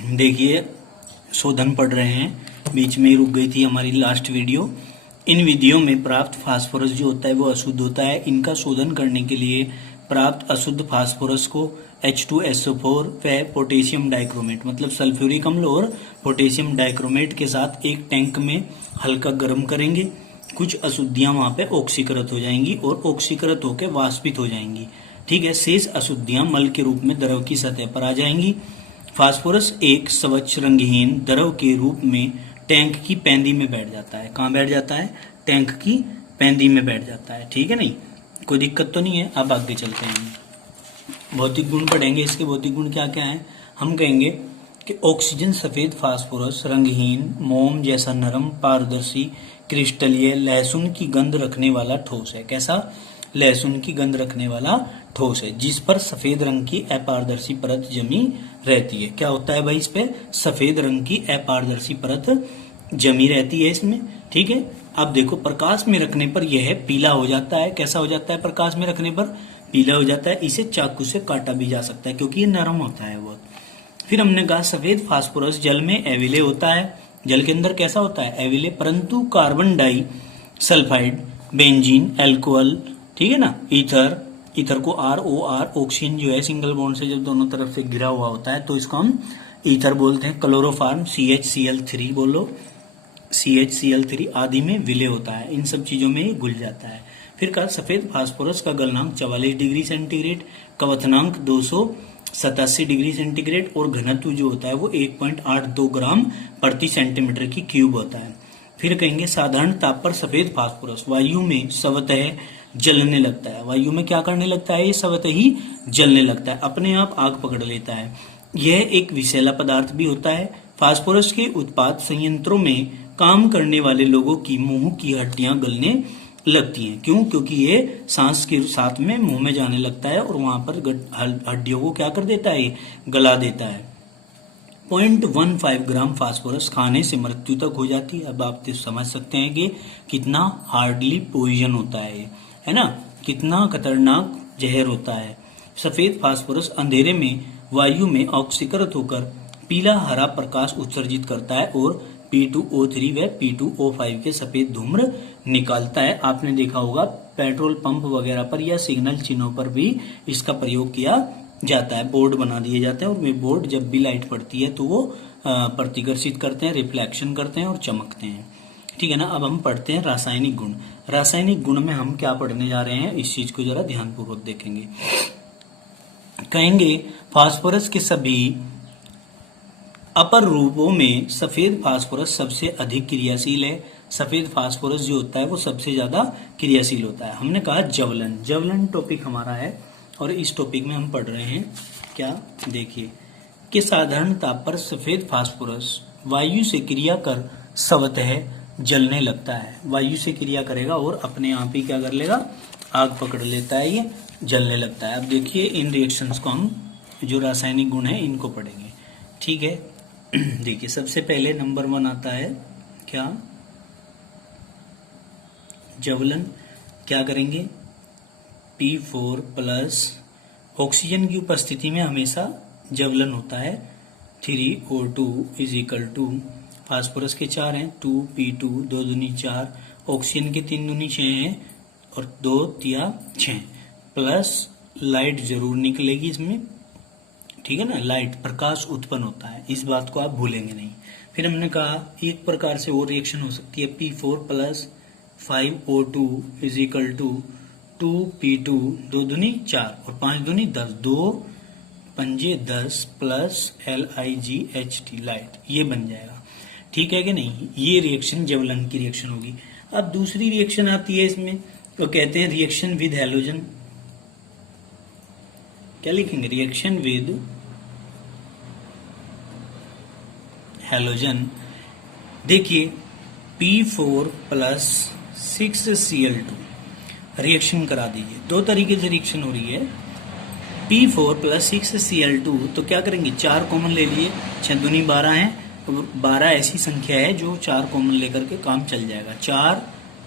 देखिए शोधन पढ़ रहे हैं, बीच में ही रुक गई थी हमारी लास्ट वीडियो। इन विधियों में प्राप्त फास्फोरस जो होता है वो अशुद्ध होता है। इनका शोधन करने के लिए प्राप्त अशुद्ध फास्फोरस को H2SO4 व पोटेशियम डाइक्रोमेट मतलब सल्फ्यूरिक अम्ल और पोटेशियम डाइक्रोमेट के साथ एक टैंक में हल्का गर्म करेंगे। कुछ अशुद्धियां वहां पे ऑक्सीकृत हो जाएंगी और ऑक्सीकृत होकर वाष्पित हो जाएंगी। ठीक है, शेष अशुद्धियां मल के रूप में द्रव की सतह पर आ जाएंगी। फास्फोरस एक स्वच्छ रंगहीन द्रव के रूप में टैंक की पैंदी में बैठ जाता है। कहाँ बैठ जाता है? टैंक की पैंदी में बैठ जाता है। ठीक है, नहीं कोई दिक्कत तो नहीं है। अब आगे चलते हैं, भौतिक गुण पढ़ेंगे। इसके भौतिक गुण क्या क्या है? हम कहेंगे कि ऑक्सीजन सफेद फास्फोरस रंगहीन मोम जैसा नरम पारदर्शी क्रिस्टलीय लहसुन की गंध रखने वाला ठोस है। कैसा? लहसुन की गंध रखने वाला ठोस है जिस पर सफेद रंग की अपारदर्शी परत जमी रहती है। क्या होता है भाई? इस पे सफेद रंग की अपारदर्शी परत जमी रहती है इसमें। ठीक है, अब देखो प्रकाश में रखने पर यह पीला हो जाता है। कैसा हो जाता है? प्रकाश में रखने पर पीला हो जाता है। इसे चाकू से काटा भी जा सकता है क्योंकि ये नरम होता है बहुत। फिर हमने कहा सफेद फास्फोरस जल में एविले होता है। जल के अंदर कैसा होता है? एविले, परंतु carbon disulphide, benzene, alcohol, ठीक है ना, ईथर को ROR, ऑक्सीजन जो है सिंगल बॉन्ड से जब दोनों तरफ से घिरा हुआ होता है तो इसको हम ईथर बोलते हैं। क्लोरोफार्म CHCl3 बोलो, CHCl3 आदि में विलय होता है। इन सब चीजों में घुल जाता है। फिर कहा सफेद फास्फोरस का गलनांक 44 डिग्री सेंटीग्रेड, क्वथनांक 287 डिग्री सेंटीग्रेड और घनत्व जो होता है वो 1.82 ग्राम प्रति सेंटीमीटर की क्यूब होता है। फिर कहेंगे साधारण ताप पर सफेद फास्फोरस वायु में स्वतः जलने लगता है। वायु में क्या करने लगता है? ये स्वतः ही जलने लगता है, अपने आप आग पकड़ लेता है। यह एक विषैला पदार्थ भी होता है। फास्फोरस के उत्पाद संयंत्रों में काम करने वाले लोगों की मुंह की हड्डियां गलने लगती हैं। क्यों? क्योंकि ये सांस के साथ में मुंह में जाने लगता है और वहां पर हड्डियों को क्या कर देता है? गला देता है। 0.15 ग्राम फास्फोरस खाने से मृत्यु तक हो जाती है। अब आप तो समझ सकते हैं कि कितना हार्डली पॉइजन होता है ना, कितना खतरनाक जहर होता है। सफेद फास्फोरस अंधेरे में वायु में ऑक्सीकृत होकर पीला हरा प्रकाश उत्सर्जित करता है और P2O3 व P2O5 के सफेद धूम्र निकालता है। आपने देखा होगा पेट्रोल पंप वगैरह पर या सिग्नल चिन्हों पर भी इसका प्रयोग किया जाता है। बोर्ड बना दिए जाते हैं और वे बोर्ड जब भी लाइट पड़ती है तो वो प्रतिकर्षित करते हैं, रिफ्लेक्शन करते हैं और चमकते हैं। ठीक है ना। अब हम पढ़ते हैं रासायनिक गुण। रासायनिक गुण में हम क्या पढ़ने जा रहे हैं, इस चीज को जरा ध्यानपूर्वक देखेंगे। कहेंगे फास्फोरस के सभी अपर रूपों में सफेद फास्फोरस सबसे अधिक क्रियाशील है। सफेद फास्फोरस जो होता है वो सबसे ज्यादा क्रियाशील होता है। हमने कहा ज्वलन, ज्वलन टॉपिक हमारा है और इस टॉपिक में हम पढ़ रहे हैं क्या, देखिए कि साधारण ताप पर सफेद फास्फोरस वायु से क्रिया कर स्वतः जलने लगता है। वायु से क्रिया करेगा और अपने आप ही क्या कर लेगा? आग पकड़ लेता है, ये जलने लगता है। अब देखिए इन रिएक्शंस को हम जो रासायनिक गुण है इनको पढ़ेंगे। ठीक है, देखिए सबसे पहले नंबर 1 आता है क्या, ज्वलन। क्या करेंगे? P4 प्लस ऑक्सीजन की उपस्थिति में हमेशा ज्वलन होता है। 3O2 is equal to phosphorus के 4 हैं 2P2, 2 दूनी 4, ऑक्सीजन के 3 दूनी 6 हैं और 2 तिया 6 प्लस लाइट जरूर निकलेगी इसमें। ठीक है ना, लाइट प्रकाश उत्पन्न होता है, इस बात को आप भूलेंगे नहीं। फिर हमने कहा एक प्रकार से और रिएक्शन हो सकती है P4 plus 5O2 is equal to 2P2, 2 दूनी 4 और 5 दूनी 10, 2 पंजे 10 प्लस LiGHT लाइट, ये बन जाएगा। ठीक है कि नहीं? ये रिएक्शन ज्वलन की रिएक्शन होगी। अब दूसरी रिएक्शन आती है इसमें, तो कहते हैं रिएक्शन विद हैलोजन। क्या लिखेंगे? Reaction with halogen. देखिए P4 प्लस 6Cl2 रिएक्शन करा दीजिए। दो तरीके से रिएक्शन हो रही है। P4 प्लस 6Cl2 तो क्या करेंगे? 4 कॉमन ले लिए, 6 दूनी 12 है। 12 ऐसी संख्या है जो 4 कॉमन लेकर के काम चल जाएगा। 4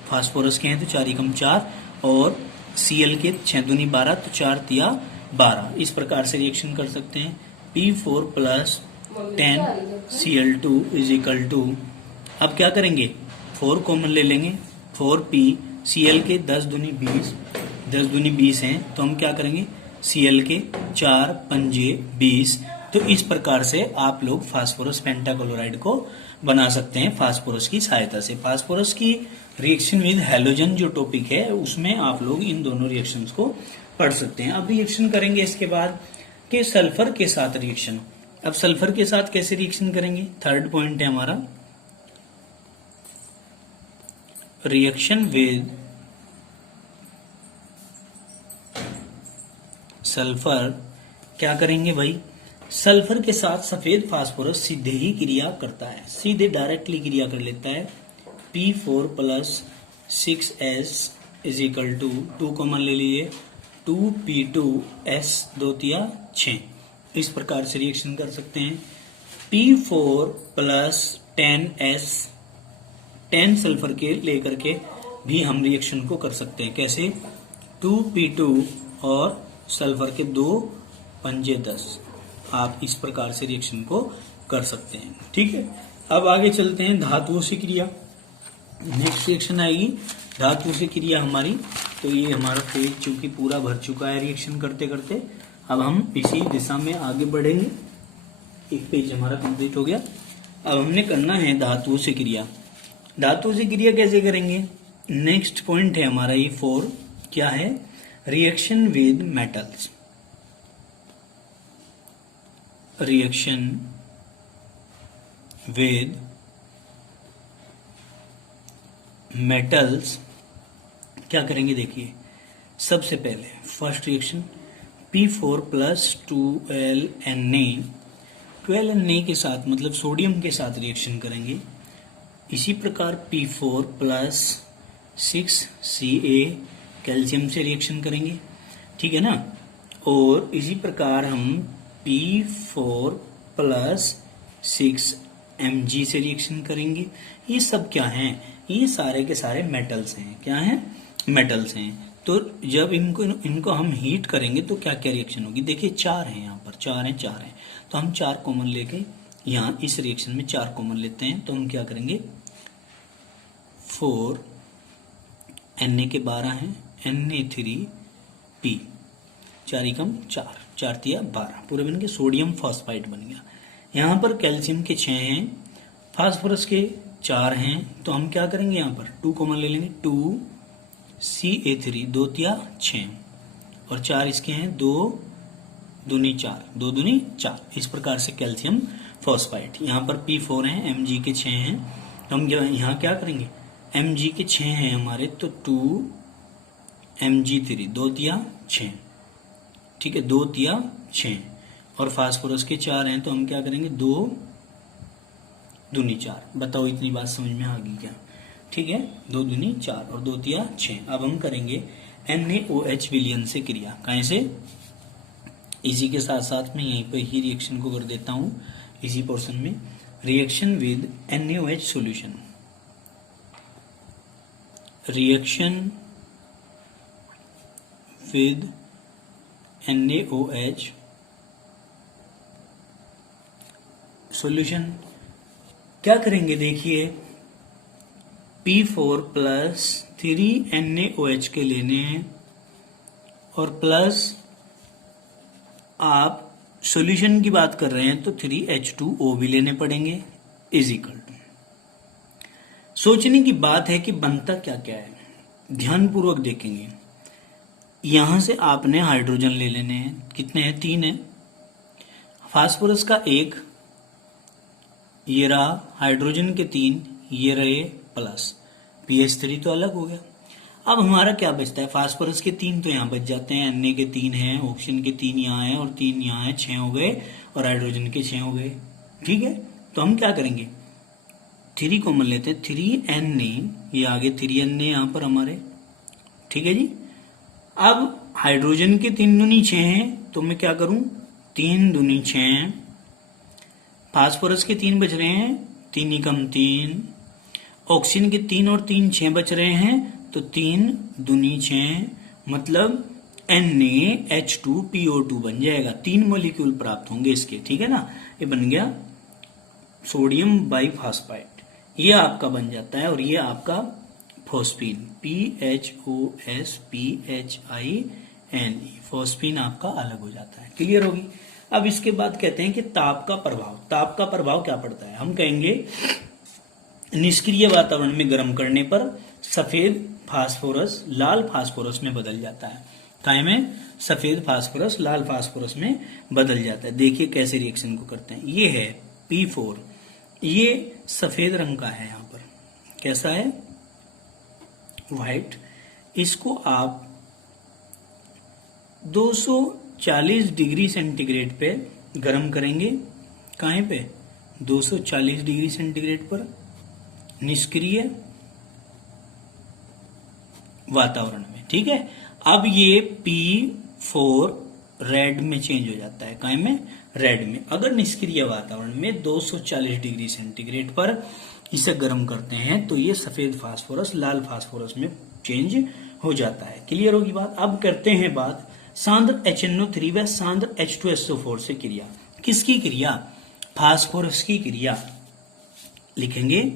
फास्फोरस के हैं तो 4 एकम 4 और Cl के 6 दूनी 12 तो 4 तिया 12। इस प्रकार से रिएक्शन कर सकते हैं। P4 plus 10Cl2 is equal to, अब क्या करेंगे 4 कॉमन ले लेंगे, 4PCl के 10 दूनी 20, 10 दूनी 20 हैं तो हम क्या करेंगे Cl के 4 पंजे 20। तो इस प्रकार से आप लोग फास्फोरस पेंटाक्लोराइड को बना सकते हैं फास्फोरस की सहायता से। फास्फोरस की रिएक्शन विद हैलोजन जो टॉपिक है उसमें आप लोग इन दोनों रिएक्शंस को पढ़ सकते हैं। अब रिएक्शन करेंगे इसके बाद कि सल्फर के साथ रिएक्शन। अब सल्फर के साथ कैसे रिएक्शन करेंगे, थर्ड पॉइंट है हमारा रिएक्शन विद सल्फर। क्या करेंगे भाई, सल्फर के साथ सफेद फास्फोरस सीधे ही क्रिया करता है, सीधे डायरेक्टली क्रिया कर लेता है। P4 plus 6S is equal to 2 common ले लीजिए 2P2S 2 तिया 6। इस प्रकार से रिएक्शन कर सकते हैं। P4 प्लस 10S 10 सल्फर के लेकर के भी हम रिएक्शन को कर सकते हैं। कैसे, 2P2 और सल्फर के 2 पंजे 10, आप इस प्रकार से रिएक्शन को कर सकते हैं। ठीक है, अब आगे चलते हैं धातुओं से क्रिया। नेक्स्ट रिएक्शन आएगी धातुओं से क्रिया हमारी। तो ये हमारा पेज चूंकि पूरा भर चुका है रिएक्शन करते करते, अब हम इसी दिशा में आगे बढ़ेंगे। एक पेज हमारा कंप्लीट हो गया। अब हमने करना है धातुओं से क्रिया। धातुओं से क्रिया कैसे करेंगे, नेक्स्ट पॉइंट है हमारा ये 4, क्या है, reaction with metals. Reaction with metals क्या करेंगे, देखिए सबसे पहले first reaction P4 plus 12Na, 12Na के साथ मतलब सोडियम के साथ रिएक्शन करेंगे। इसी प्रकार P4 प्लस 6Ca कैल्शियम से रिएक्शन करेंगे, ठीक है ना। और इसी प्रकार हम P4 प्लस 6Mg से रिएक्शन करेंगे। ये सब क्या हैं, ये सारे के सारे मेटल्स हैं। क्या हैं, मेटल्स हैं। तो जब इनको हम हीट करेंगे तो क्या क्या रिएक्शन होगी, देखिए 4 हैं यहाँ पर, 4 हैं। तो हम 4 कॉमन लेके यहाँ इस रिएक्शन में 4 कॉमन लेते हैं। तो हम क्या करेंगे 4 Na के 12 हैं, Na3P 4 एकम 4, 4 तिया 12, पूरे बन के सोडियम फॉस्फाइड बन गया। यहाँ पर कैल्शियम के 6 हैं, फास्फोरस के 4 हैं। तो हम क्या करेंगे यहाँ पर 2 कॉमन ले लेंगे, 2Ca3 2 तिया 6 और 4 इसके हैं, 2 दूनी 4, 2 दूनी 4। इस प्रकार से कैल्शियम फॉस्फाइड। यहाँ पर P4 हैं, Mg के 6 हैं। तो हम यहाँ क्या करेंगे, Mg के 6 हैं हमारे, तो 2Mg3 2 तिया 6, ठीक है, 2 तिया 6। और फास्फोरस के 4 हैं, तो हम क्या करेंगे 2 दूनी 4। बताओ इतनी बात समझ में आ गई क्या, ठीक है, 2 दूनी 4 और 2 तिया 6। अब हम करेंगे NaOH विलयन से क्रिया। कैसे, इसी के साथ साथ में यहीं पर ही रिएक्शन को कर देता हूं, इसी पोर्शन में reaction with NaOH solution. Reaction with NaOH solution क्या करेंगे, देखिए P4 प्लस 3NaOH के लेने हैं और प्लस आप सॉल्यूशन की बात कर रहे हैं तो 3H2O भी लेने पड़ेंगे इज इक्वल टू। सोचने की बात है कि बनता क्या क्या है, ध्यानपूर्वक देखेंगे। यहां से आपने हाइड्रोजन ले लेने हैं, कितने हैं, 3 हैं। फास्फोरस का 1, ये रहा, हाइड्रोजन के 3, ये रहे प्लस, pH3 तो अलग हो गया। अब हमारा क्या बचता है, फास्फोरस के 3 तो यहाँ बच जाते हैं, Na के 3 हैं, ऑक्सीजन के 3 यहाँ हैं और 3 यहाँ हैं, 6 हो गए, और हाइड्रोजन के 6 हो गए, ठीक है। तो हम क्या करेंगे 3 कॉमन लेते हैं, 3Na, ये आगे 3Na यहाँ पर हमारे, ठीक है जी। अब हाइड्रोजन के 3 दूनी 6 हैं, तो मैं क्या करूं 3 दूनी 6, फास्फोरस के 3 बच रहे हैं, 3 एकम 3, ऑक्सीजन के 3 और 3 6 बच रहे हैं, तो 3 दूनी 6, मतलब NaH2PO2 बन जाएगा। 3 मॉलिक्यूल प्राप्त होंगे इसके, ठीक है ना। ये बन गया सोडियम बाइफॉस्फेट, ये आपका बन जाता है। और ये आपका फॉस्फीन, PHOSPHINE, फॉस्फीन आपका अलग हो जाता है। क्लियर होगी। अब इसके बाद कहते हैं कि ताप का प्रभाव। ताप का प्रभाव क्या पड़ता है? हम कहेंगे निष्क्रिय वातावरण में गर्म करने पर सफेद फास्फोरस लाल फास्फोरस में बदल जाता है। काय में? सफेद फास्फोरस लाल फास्फोरस में बदल जाता है। देखिए कैसे रिएक्शन को करते हैं। ये है P4, ये सफेद रंग का है। यहां पर कैसा है? व्हाइट। इसको आप 240 डिग्री सेंटीग्रेड पे गर्म करेंगे। कहाँ पे? 240 डिग्री सेंटीग्रेड पर निष्क्रिय वातावरण में, ठीक है। अब ये P4 रेड में चेंज हो जाता है। कहाँ में? रेड में। अगर निष्क्रिय वातावरण में 240 डिग्री सेंटीग्रेड पर इसे गर्म करते हैं तो ये सफेद फास्फोरस लाल फास्फोरस में चेंज हो जाता है। क्लियर होगी बात। अब करते हैं बात सांद्र HNO3 व सांद्र H2SO4 से क्रिया। किसकी क्रिया? फास्फोरस की क्रिया। लिखेंगे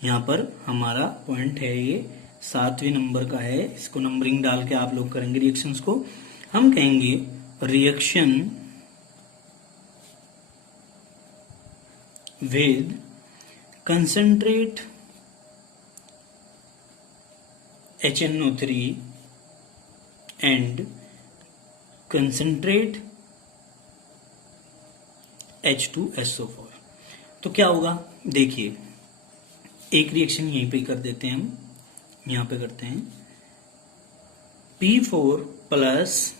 यहां पर हमारा पॉइंट है, ये 7वें नंबर का है। इसको नंबरिंग डाल के आप लोग करेंगे रिएक्शंस को। हम कहेंगे reaction with concentrate HNO3 and concentrate H2SO4। तो क्या होगा? देखिए एक रिएक्शन यहीं पे कर देते हैं हम, यहां पे करते हैं P4 plus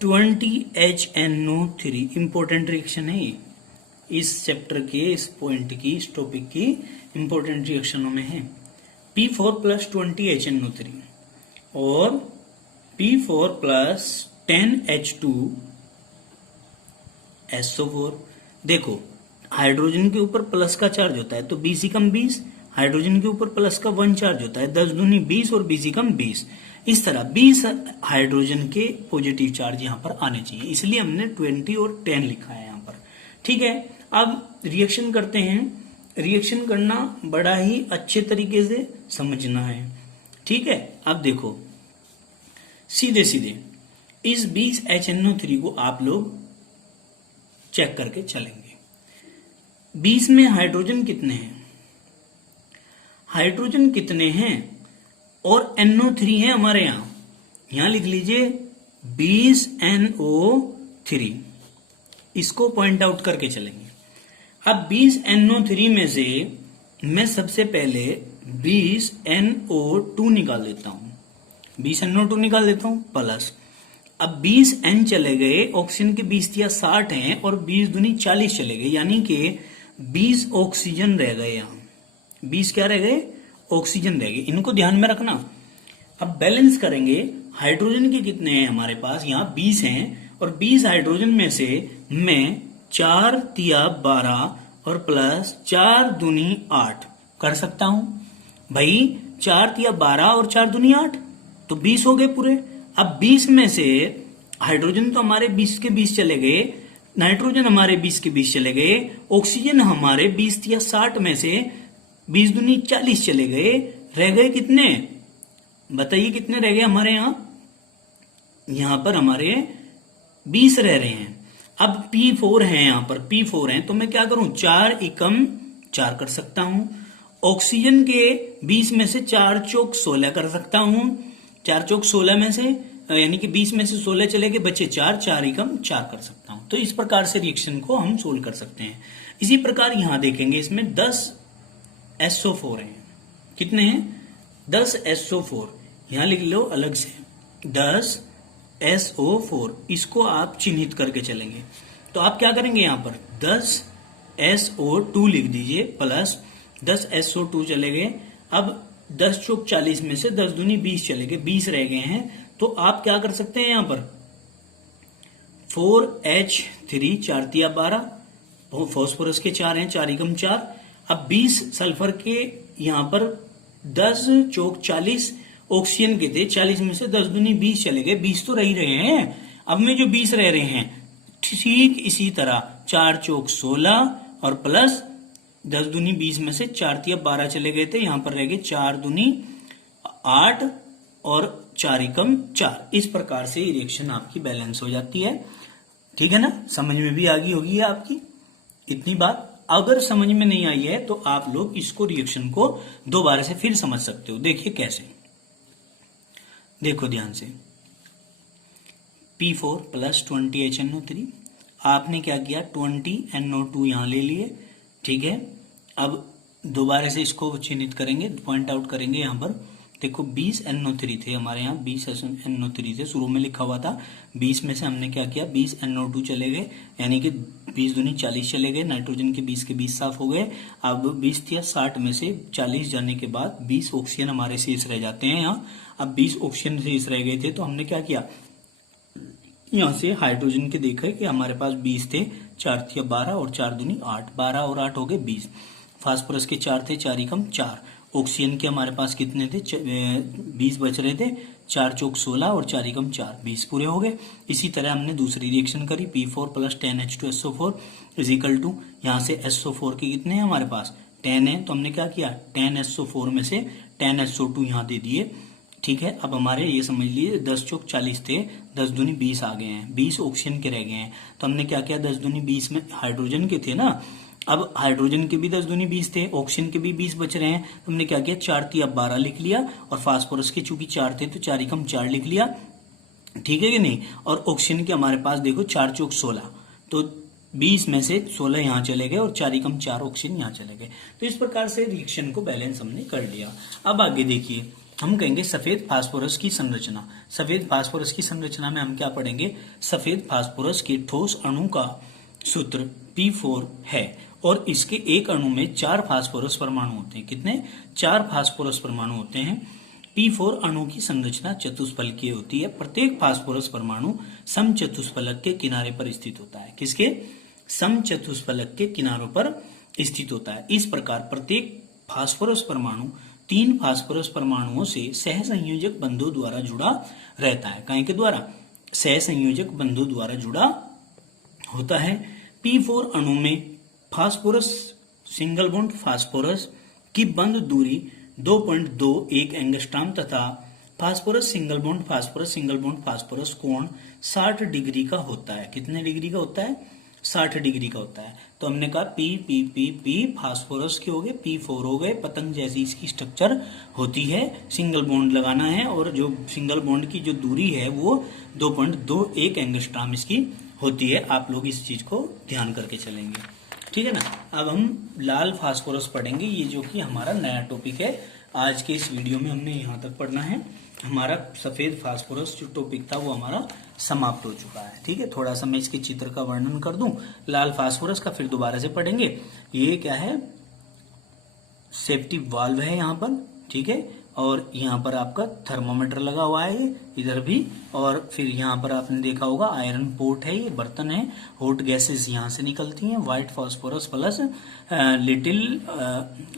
20HNO3। Important reaction है ये, इस चैप्टर के, इस पॉइंट की, इस टॉपिक की इंपॉर्टेंट रिएक्शनों में है। P4 प्लस 20HNO3 और P4 प्लस 10H2SO4। देखो हाइड्रोजन के ऊपर प्लस का चार्ज होता है तो 20 हाइड्रोजन के ऊपर प्लस का 1 चार्ज होता है, 10 दूनी 20 और 20 इस तरह 20 हाइड्रोजन के पॉजिटिव चार्ज यहाँ पर आने चाहिए, इसलिए हमने 20 और 10 लिखा है यहाँ पर। ठीक है, अब रिएक्शन करते हैं। रिएक्शन करना बड़ा ही अच्छे तरीके से समझना है। ठीक है, अब देखो सीधे सीधे इस 20HNO3 को आप लोग चेक करके चलेंगे। 20 में हाइड्रोजन कितने हैं? हाइड्रोजन कितने हैं और NO3 है हमारे यहां लिख लीजिए 20NO3, इसको पॉइंट आउट करके चलेंगे। अब 20NO3 में से मैं सबसे पहले 20NO2 निकाल देता हूं, 20NO2 निकाल देता हूं प्लस। अब 20N चले गए, ऑक्सीजन के 20 या 60 हैं और 20 दूनी 40 चले गए, यानी कि 20 ऑक्सीजन रह गए। यहां 20 क्या रह गए? ऑक्सीजन रह गए, इनको ध्यान में रखना। अब बैलेंस करेंगे, हाइड्रोजन के कितने हैं हमारे पास? यहां 20 हैं और 20 हाइड्रोजन में से मैं 4 तिया 12 और प्लस 4 दूनी 8 कर सकता हूं। भाई 4 तिया 12 और 4 दूनी 8 तो 20 हो गए पूरे। अब 20 में से हाइड्रोजन तो हमारे 20 के 20 चले गए, नाइट्रोजन हमारे 20 के 20 चले गए, ऑक्सीजन हमारे 20 या 60 में से 20 दूनी 40 चले गए। रह गए कितने? बताइए कितने रह गए हमारे यहां पर हमारे 20 रह रहे हैं। अब P4 है, यहां पर P4 है तो मैं क्या करूं? 4 एकम 4 कर सकता हूं। ऑक्सीजन के 20 में से 4 चौक 16 कर सकता हूं। 4 चौक 16 में से यानी कि 20 में से 16 चले गए, बचे 4 एकम 4 कर सकता हूं। तो इस प्रकार से रिएक्शन को हम सोल्व कर सकते हैं। इसी प्रकार यहां देखेंगे, इसमें 10 SO4 हैं। कितने हैं? 10 SO4 यहां लिख लो अलग से, 10 SO4, इसको आप चिन्हित करके चलेंगे। तो आप क्या करेंगे? यहां पर 10 SO2 लिख दीजिए प्लस 10 SO2 चले गए। अब 10 चौक 40 में से 10 दूनी 20 चले गए, 20 रह गए हैं। तो आप क्या कर सकते हैं? यहां पर 4H3 4 तिया 12, फास्फोरस के 4 हैं, 4 एकम 4। अब 20 सल्फर के यहां पर 10 चौक 40 ऑक्सीजन के थे 40 में से 10 दूनी 20 चले गए, 20 तो रह ही रहे हैं। अब में जो 20 रह रहे हैं, ठीक इसी तरह 4 चौक 16 और प्लस 10 दूनी 20 में से 4 तिया 12 चले गए थे, यहां पर रह गए 4 दूनी 8 और 4 एकम 4। इस प्रकार से ये रिएक्शन आपकी बैलेंस हो जाती है। ठीक है ना, समझ में भी आ गई होगी आपकी इतनी बात। अगर समझ में नहीं आई है तो आप लोग इसको रिएक्शन को दोबारा से फिर समझ सकते हो। देखिए कैसे, देखो ध्यान से, P4 प्लस 20HNO3, आपने क्या किया 20NO2 यहां ले लिए। ठीक है, अब दोबारा से इसको चिन्हित करेंगे, पॉइंट आउट करेंगे। यहां पर देखो 20 NO3 थे हमारे यहाँ, 20 NO3 थे, शुरू में लिखा हुआ था 20 में से हमने क्या किया 20 NO2 चले गए, यानी कि 20 दूनी 40 चले गए, नाइट्रोजन के 20 के 20 साफ हो गए। अब 20 या 60 में से 40 जाने के बाद 20 ऑक्सीजन हमारे शेष रह जाते हैं यहाँ। अब 20 ऑक्सीजन शेष रह गए थे तो हमने क्या किया, यहाँ से हाइड्रोजन के देखे कि हमारे पास 20 थे, 4 या 12 और 4 दूनी 8, 12 और 8 हो गए 20। फास्फोरस के 4 थे, 4 एकम 4। ऑक्सीजन के हमारे पास कितने थे, 20 बच रहे थे, 4 चौक 16 और 4 एकम 4, 20 पूरे हो गए। इसी तरह हमने दूसरी रिएक्शन करी, P4 plus 10H2SO4 is equal to, यहाँ से SO4 के कितने हैं हमारे पास 10 है, तो हमने क्या किया 10SO4 में से 10SO2 यहाँ दे दिए। ठीक है, अब हमारे ये समझ लीजिए 10 चौक 40 थे, 10 दूनी 20 आ गए हैं, 20 ऑक्सीजन के रह गए हैं। तो हमने क्या किया 10 दूनी 20 में हाइड्रोजन के थे ना, अब हाइड्रोजन के भी 10 दूनी 20 थे, ऑक्सीजन के भी 20 बच रहे हैं, तो हमने क्या किया 4 तिया 12 लिख लिया, और फास्फोरस के चूंकि 4 थे तो 4 एकम 4 लिख लिया। ठीक है कि नहीं, और ऑक्सीजन के हमारे पास देखो 4 चौक 16, तो 20 में से 16 यहाँ चले गए और 4 एकम 4 ऑक्सीजन यहाँ चले गए। तो इस प्रकार से रिएक्शन को बैलेंस हमने कर लिया। अब आगे देखिए, हम कहेंगे सफेद फास्फोरस की संरचना। सफेद फास्फोरस की संरचना में हम क्या पढ़ेंगे, सफेद फास्फोरस के ठोस अणु का सूत्र P4 है, और इसके एक अणु में 4 फास्फोरस परमाणु होते हैं। कितने, 4 फास्फोरस परमाणु होते हैं। P4 अणु की संरचना चतुष्फलकीय होती है। प्रत्येक फास्फोरस परमाणु समचतुष्फलक के किनारे पर स्थित होता है। किसके, समचतुष्फलक के किनारों पर स्थित होता है। इस प्रकार प्रत्येक फास्फोरस परमाणु 3 फास्फोरस परमाणुओं से सहसंयोजक बंधों द्वारा जुड़ा रहता है। कहीं के द्वारा, सहसंयोजक बंधों द्वारा जुड़ा होता है। P4 अणु में फास्फोरस सिंगल बॉन्ड फास्फोरस की बंध दूरी 2.21 एंगस्ट्रॉम तथा फास्फोरस सिंगल बॉन्ड फास्फोरस कोण 60 डिग्री का होता है। कितने डिग्री का होता है, 60 डिग्री का होता है। तो हमने कहा P फास्फोरस के हो गए, P4 हो गए, पतंग जैसी इसकी स्ट्रक्चर होती है, सिंगल बॉन्ड लगाना है, और जो सिंगल बॉन्ड की जो दूरी है वो 2.21 एंगस्ट्रॉम इसकी होती है। आप लोग इस चीज को ध्यान करके चलेंगे। ठीक है ना। अब हम लाल फास्फोरस पढ़ेंगे, ये जो कि हमारा नया टॉपिक है। आज के इस वीडियो में हमने यहाँ तक पढ़ना है। हमारा सफेद फास्फोरस जो टॉपिक था वो हमारा समाप्त हो चुका है। ठीक है, थोड़ा सा मैं इसके चित्र का वर्णन कर दूं लाल फास्फोरस का, फिर दोबारा से पढ़ेंगे। ये क्या है, सेफ्टी वाल्व है यहाँ पर। ठीक है, और यहाँ पर आपका थर्मोमीटर लगा हुआ है, ये इधर भी, और फिर यहाँ पर आपने देखा होगा आयरन पोर्ट है, ये बर्तन है, हॉट गैसेस यहाँ से निकलती हैं। White phosphorus plus little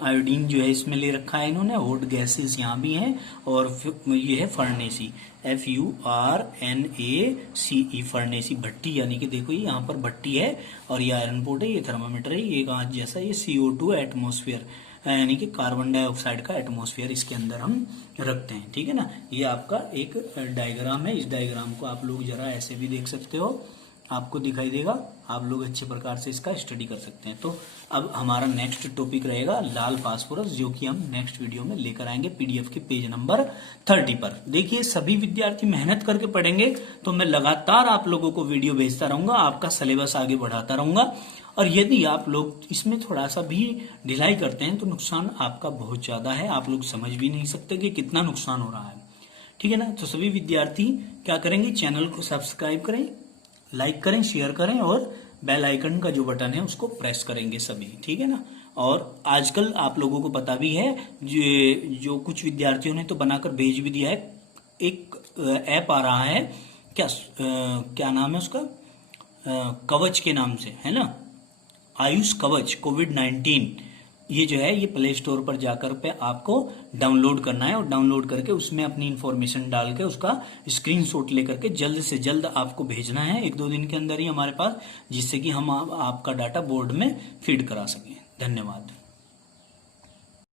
iodine जो है इसमें ले रखा है इन्होंने, हॉट गैसेस यहाँ भी हैं। और ये है फर्नेसी, FURNACE, फर्नेसी भट्टी, यानी कि देखो ये यहाँ पर भट्टी है, और ये आयरन पोर्ट है, ये थर्मोमीटर है, ये कांच जैसा, ये CO2 एटमोस्फेयर, यानी कि कार्बन डाइऑक्साइड का एटमॉस्फेयर इसके अंदर हम रखते हैं। ठीक है ना, ये आपका एक डायग्राम है। इस डायग्राम को आप लोग जरा ऐसे भी देख सकते हो, आपको दिखाई देगा, आप लोग अच्छे प्रकार से इसका स्टडी कर सकते हैं। तो अब हमारा नेक्स्ट टॉपिक रहेगा लाल फास्फोरस, जो कि हम नेक्स्ट वीडियो में लेकर आएंगे PDF के पेज नंबर 30 पर। देखिए, सभी विद्यार्थी मेहनत करके पढ़ेंगे तो मैं लगातार आप लोगों को वीडियो भेजता रहूंगा, आपका सिलेबस आगे बढ़ाता रहूंगा। और यदि आप लोग इसमें थोड़ा सा भी ढिलाई करते हैं तो नुकसान आपका बहुत ज्यादा है, आप लोग समझ भी नहीं सकते कि कितना नुकसान हो रहा है। ठीक है ना, तो सभी विद्यार्थी क्या करेंगे, चैनल को सब्सक्राइब करें, लाइक करें, शेयर करें, और बेल आइकन का जो बटन है उसको प्रेस करेंगे सभी। ठीक है ना, और आजकल आप लोगों को पता भी है, जो कुछ विद्यार्थियों ने तो बनाकर भेज भी दिया है, एक ऐप आ रहा है, क्या नाम है उसका, कवच के नाम से, है ना, आयुष कवच, कोविड-19 ये जो है ये प्ले स्टोर पर जाकर पे आपको डाउनलोड करना है और डाउनलोड करके उसमें अपनी इंफॉर्मेशन डाल के उसका स्क्रीनशॉट लेकर के जल्द से जल्द आपको भेजना है 1-2 दिन के अंदर ही हमारे पास, जिससे कि हम आपका डाटा बोर्ड में फीड करा सकें। धन्यवाद।